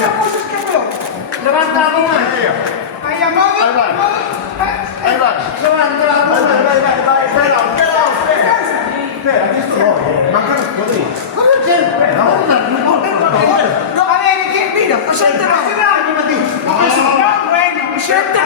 una cosa es que veo. Levanta la mano. Ahí, amado. Ahí vas. Levanta la mano. Espera, questo no, manca un po' di... Come c'è? No, a ver, mira, sente. No, bueno, sente.